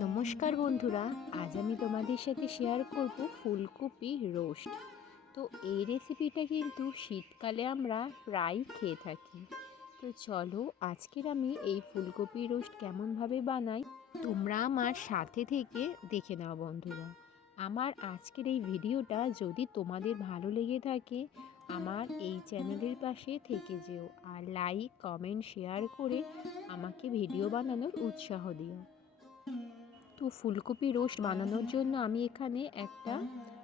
নমস্কার বন্ধুরা, আজ আমি তোমাদের সাথে শেয়ার করব ফুলকপি রোস্ট তো এই রেসিপিটা কিন্তু শীতকালে আমরা প্রায় খেয়ে থাকি। তো চলো, আজকের আমি এই ফুলকপি রোস্ট কেমনভাবে বানাই, তোমরা আমার সাথে থেকে দেখে নাও বন্ধুরা। আমার আজকের এই ভিডিওটা যদি তোমাদের ভালো লেগে থাকে, আমার এই চ্যানেলের পাশে থেকে যেও আর লাইক কমেন্ট শেয়ার করে আমাকে ভিডিও বানানোর উৎসাহ দিও। তো ফুলকপি রোস্ট বানানোর জন্য আমি এখানে একটা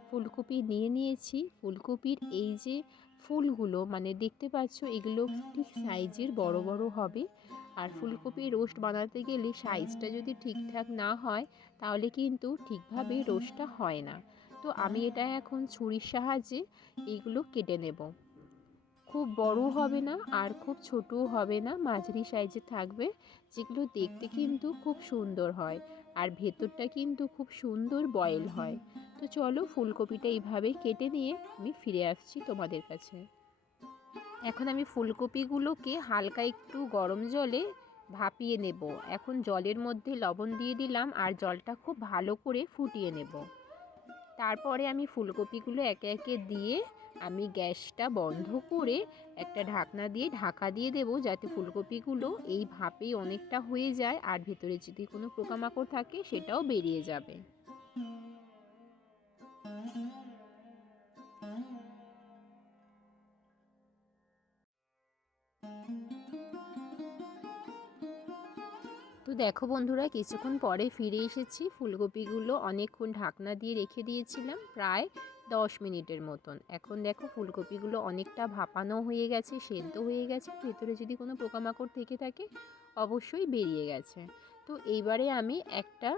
ফুলকপি নিয়ে নিয়েছি। ফুলকপির এই যে ফুলগুলো মানে দেখতে পাচ্ছ এগুলো ঠিক সাইজের বড় বড় হবে। আর ফুলকপি রোস্ট বানাতে গেলে সাইজটা যদি ঠিকঠাক না হয় তাহলে কিন্তু ঠিকভাবে রোস্টটা হয় না। তো আমি এটা এখন ছুরির সাহায্যে এগুলো কেটে নেব। খুব বড় হবে না আর খুব ছোটও হবে না। মাঝারি সাইজে থাকবে যেগুলো দেখতে কিন্তু খুব সুন্দর হয়। আর ভেতরটা কিন্তু খুব সুন্দর বয়েল হয়। তো চলো ফুলকপিটা এইভাবে কেটে নিয়ে আমি ফিরে আসছি তোমাদের কাছে। এখন আমি ফুলকপিগুলোকে হালকা একটু গরম জলে ভাপিয়ে নেব। এখন জলের মধ্যে লবণ দিয়ে দিলাম আর জলটা খুব ভালো করে ফুটিয়ে নেব। তারপরে আমি ফুলকপিগুলো একে একে দিয়ে আমি গ্যাসটা বন্ধ করে একটা ঢাকনা দিয়ে ঢাকা দিয়ে দেবো যাতে ফুলকপিগুলো এই ভাপেই অনেকটা হয়ে যায় আর ভেতরে যদি কোনো পোকামাকড় থাকে সেটাও বেরিয়ে যাবে। তো দেখো বন্ধুরা, কিছুক্ষণ পরে ফিরে এসেছি। ফুলকপিগুলো অনেকক্ষণ ঢাকনা দিয়ে রেখে দিয়েছিলাম। প্রায় দশ মিনিটের মতন। এখন দেখো ফুলকপিগুলো অনেকটা ভাপানো হয়ে গেছে, সেদ্ধ হয়ে গেছে। ভেতরে যদি কোনো পোকামাকড় থেকে থাকে, অবশ্যই বেরিয়ে গেছে। তো এইবারে আমি একটা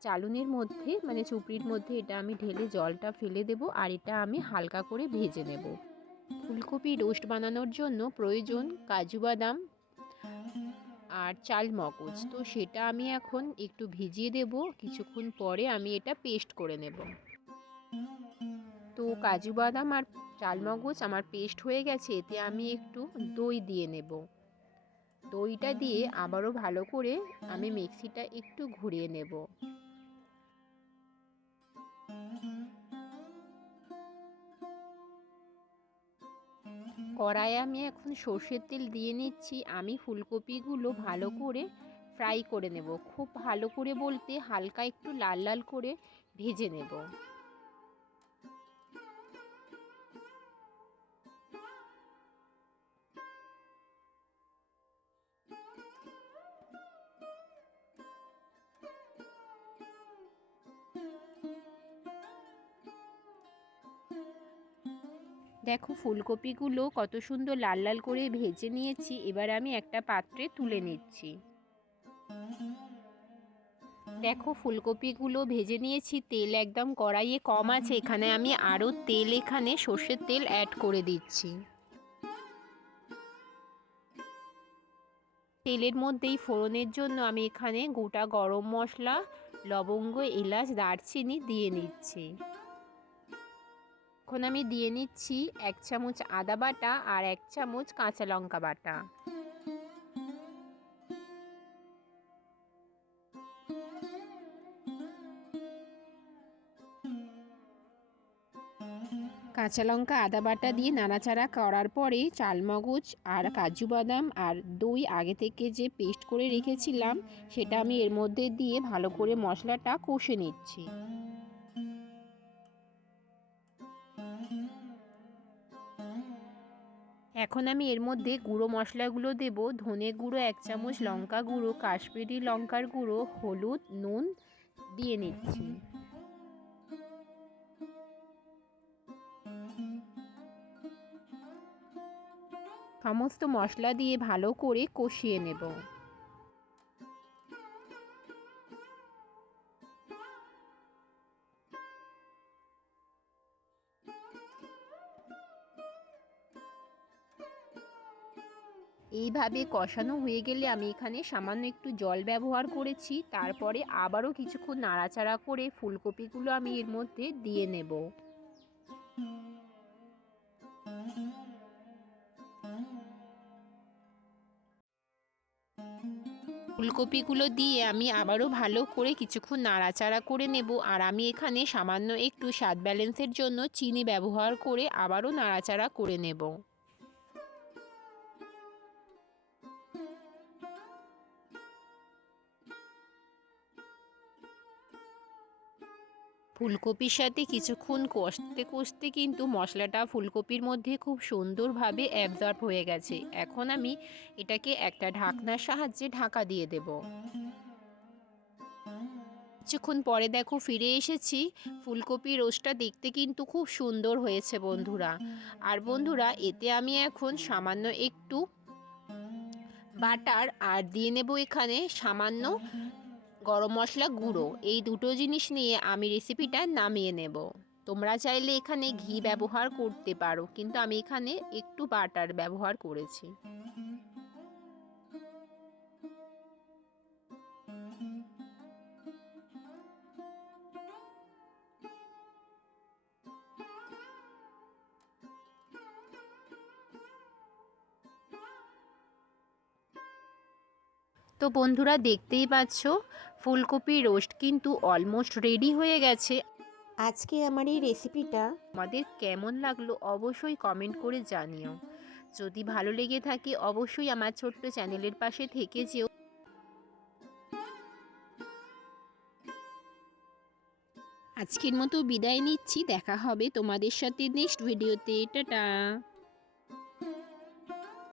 চালুনের মধ্যে মানে চুপড়ির মধ্যে এটা আমি ঢেলে জলটা ফেলে দেব আর এটা আমি হালকা করে ভেজে নেব। ফুলকপি রোস্ট বানানোর জন্য প্রয়োজন কাজু বাদাম আর চাল মগজ। তো সেটা আমি এখন একটু ভিজিয়ে দেব। কিছুক্ষণ পরে আমি এটা পেস্ট করে নেব। তো কাজু বাদাম আর চালমগজ আমার পেস্ট হয়ে গেছে, এতে আমি একটু দই দিয়ে নেব। দইটা দিয়ে আবারও ভালো করে আমি মিক্সিটা একটু ঘুরিয়ে নেব। কড়াইয়ে আমি এখন সর্ষের তেল দিয়ে নিচ্ছি, আমি ফুলকপিগুলো ভালো করে ফ্রাই করে নেব। খুব ভালো করে বলতে হালকা একটু লাল লাল করে ভেজে নেব। দেখো ফুলকপিগুলো কত সুন্দর লাল লাল করে ভেজে নিয়েছি, এবার আমি একটা পাত্রে তুলে নিচ্ছি। দেখো ফুলকপিগুলো ভেজে নিয়েছি, তেল একদম কড়াইয়ে কম আছে, এখানে আমি আরও তেল এখানে সর্ষের তেল অ্যাড করে দিচ্ছি। তেলের মধ্যেই ফোড়নের জন্য আমি এখানে গোটা গরম মশলা, লবঙ্গ, এলাচ, দারচিনি দিয়ে নিচ্ছি। এখন আমি দিয়ে নিচ্ছি এক চামচ আদা বাটা আর এক চামচ কাঁচা লঙ্কা বাটা। কাঁচা লঙ্কা, আদা বাটা দিয়ে নাড়াচাড়া করার পরে চালমগজ আর কাজু বাদাম আর দই আগে থেকে যে পেস্ট করে রেখেছিলাম, সেটা আমি এর মধ্যে দিয়ে ভালো করে মশলাটা কষে নিচ্ছি। এখন আমি এর মধ্যে গুঁড়ো মশলাগুলো দেব, ধনে গুঁড়ো এক চামচ লঙ্কা গুঁড়ো, কাশ্মীরি লঙ্কার গুঁড়ো, হলুদ, নুন দিয়ে নিচ্ছি। সমস্ত মশলা দিয়ে ভালো করে কষিয়ে নেব। এইভাবে কষানো হয়ে গেলে আমি এখানে সামান্য একটু জল ব্যবহার করেছি, তারপরে আবারও কিছুক্ষণ নাড়াচাড়া করে ফুলকপিগুলো আমি এর মধ্যে দিয়ে নেব। ফুলকপিগুলো দিয়ে আমি আবারও ভালো করে কিছুক্ষণ নাড়াচাড়া করে নেব, আর আমি এখানে সামান্য একটু স্বাদ ব্যালেন্সের জন্য চিনি ব্যবহার করে আবারও নাড়াচাড়া করে নেব। ফুলকপির সাথে কিছুক্ষণ কষতে কষতে কিন্তু মশলাটা ফুলকপির মধ্যে খুব সুন্দরভাবে অ্যাবজর্ব হয়ে গেছে। এখন আমি এটাকে একটা ঢাকনার সাহায্যে ঢাকা দিয়ে দেব। কিছুক্ষণ পরে দেখো ফিরে এসেছি। ফুলকপি রোস্টটা দেখতে কিন্তু খুব সুন্দর হয়েছে বন্ধুরা। আর বন্ধুরা, এতে আমি এখন সামান্য একটু বাটার আর দিয়ে নেব এখানে সামান্য গরম মশলা গুঁড়ো এই দুটো জিনিস নিয়ে আমি রেসিপিটা নামিয়ে নেব। তোমরা চাইলে এখানে ঘি ব্যবহার করতে পারো কিন্তু আমি এখানে একটু বাটার ব্যবহার করেছি। তো বন্ধুরা দেখতেই পাচ্ছ ফুলকপি রোস্ট কিন্তু অলমোস্ট রেডি হয়ে গেছে। আজকে আমার এই রেসিপিটা আমাদের কেমন লাগল অবশ্যই কমেন্ট করে জানিও। যদি ভালো লেগে থাকে অবশ্যই আমার ছোট্ট চ্যানেলের পাশে থেকে যেও। আজকের মতো বিদায় নিচ্ছি দেখা হবে তোমাদের সাথে নেক্সট ভিডিওতে টাটা!